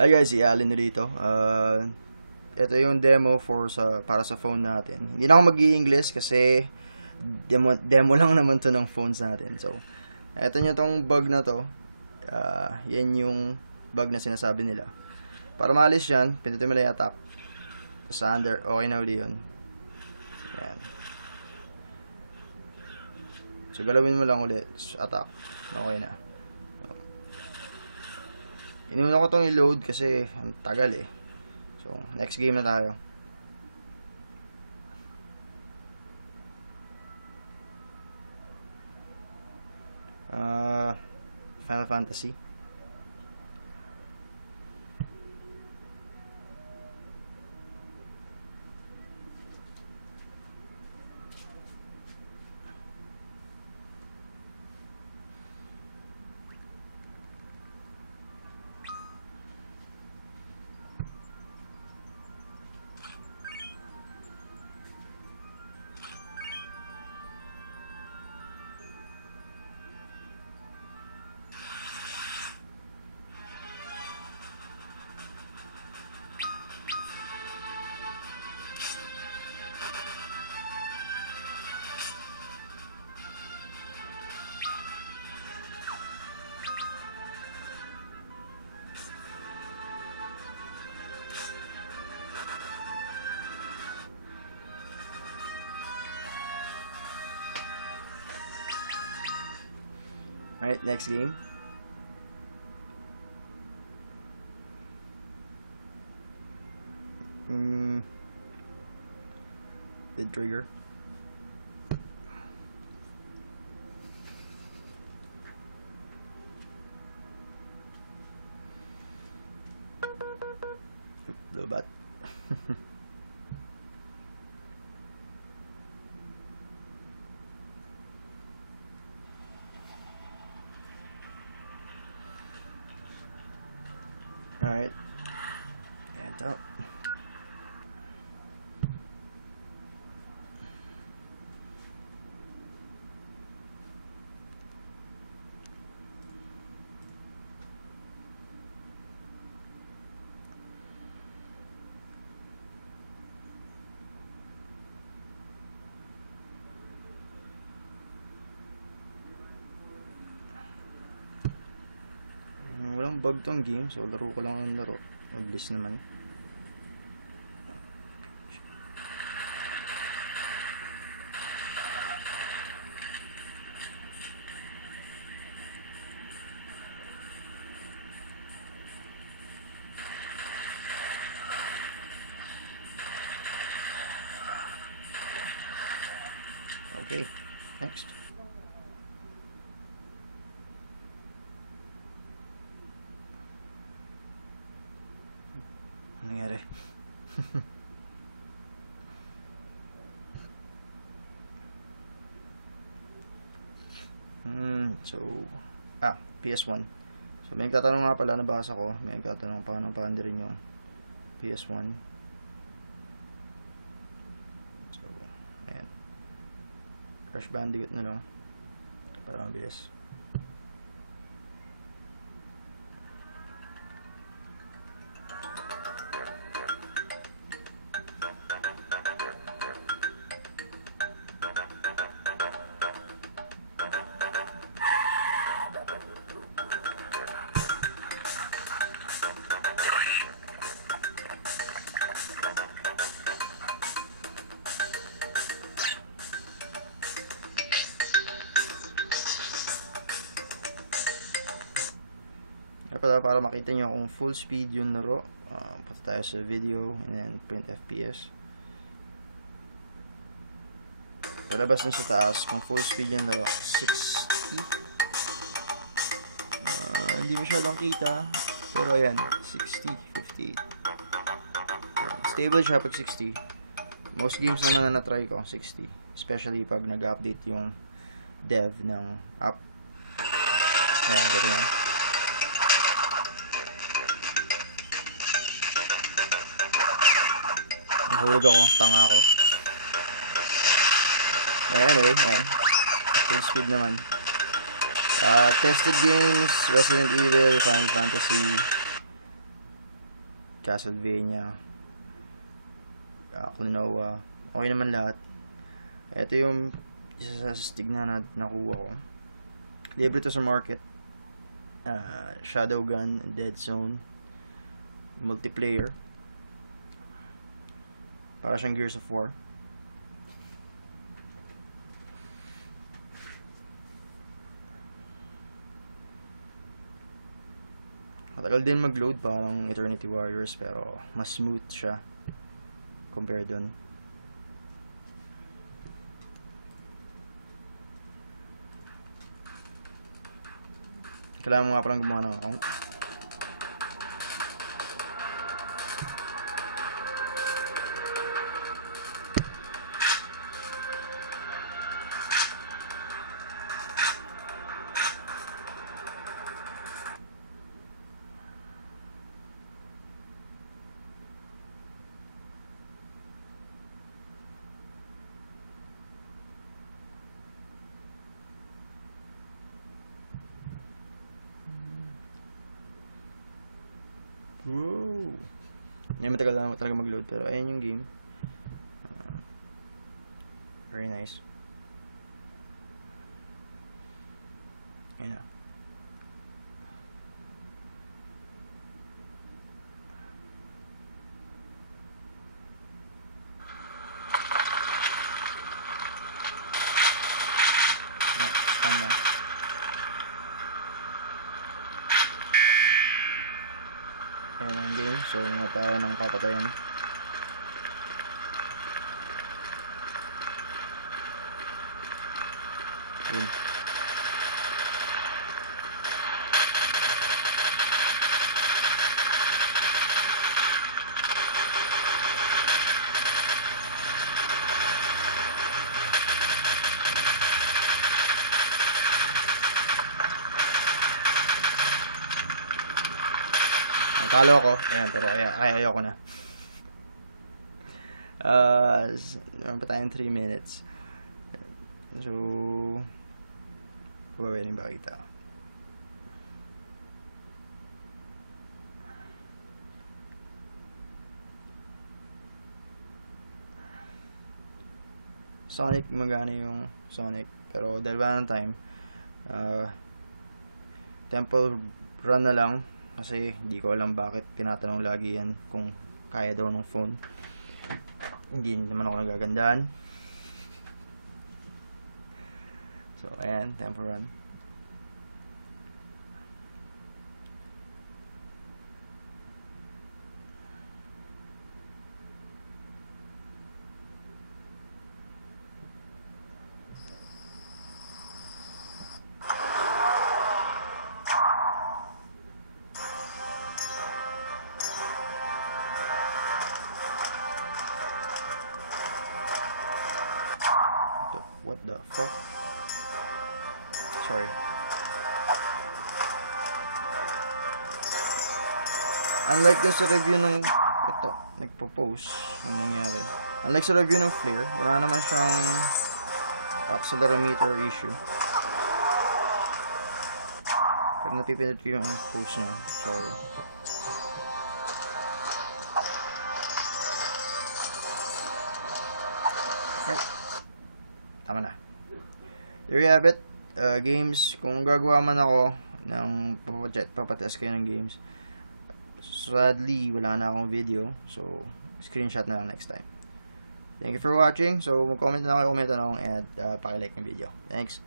Hi guys, si Allen dito. Ito yung demo para sa phone natin. Hindi na ako mag-i-English kasi demo lang naman to ng phones natin. So, ito nyo tong bug na to. Yan yung bug na sinasabi nila. Para maalis yan, pindutin mo lang yung attack. Sa under, okay na uli yun. Ayan. So, galawin mo lang ulit. Attack. Okay na. Inuna ko tong i-load kasi ang tagal eh. So, next game na tayo. Final Fantasy. Alright, next game. The trigger. Lobat. Alright. Ito. Walang bug tong game, so laro ko lang yung laro. Mabilis naman. Okay, next. Ano nangyari? So, PS1. So, may nagtatanong nga pala, nabasa ko. May nagtatanong pa ng paanda rin yung PS1. So, ayan. Crash Bandicoot na lang. Para mabilis. Para makita nyo kung full speed yung laro, punta tayo sa video and then print FPS. Palabas na sa taas kung full speed yung laro, 60. Hindi masyadong kita, pero ayan, 60, 58. Stable siya pag 60. Most games naman na na-try ko 60, especially pag nag-update yung dev ng app. Ayan, ganyan. Nahulog ako, tanga ako. Anyway, full speed naman. Tested games, Resident Evil, Final Fantasy, Castlevania, Klonoa. Okay naman lahat. Ito yung isa sa astig na nakuha ko. Libre to sa market. Shadowgun, Dead Zone, multiplayer. Para siyang Gears of War. Matagal din mag-load, parang Eternity Warriors, pero mas smooth siya compare dun. Kailangan mo nga palang gumawa ng account. Woo! Hindi matagal na talaga mag-load, pero ayan yung game. Very nice. Ayan na. Ayan ang game. So, nga tayo ng papatayan. Ayan. Nakalo ako. Ayan, pero ayoko na. Meron pa tayong 3 minutes. So, pwede ba kita? Sonic, magana yung Sonic. Pero dahil wala ng time, Temple Run na lang. Kasi hindi ko alam bakit tinatanong lagi yan kung kaya daw ng phone. Hindi naman ako nagagandahan. So, ayan, Temple Run. What the fuck? Sorry. Unlike dun sa review ng ito, nagpo-post ang nangyari. Unlike sa review ng Flare, wala naman siyang accelerometer issue. Pag napipinit ko yung post niya, sorry. Tama na. There you have it. Games, kung gagawa man ako ng papatest kayo ng games, sadly, wala na akong video. So, screenshot na lang next time. Thank you for watching. So, mag-comment na lang kayo kung may tanong at pakilike ng video. Thanks.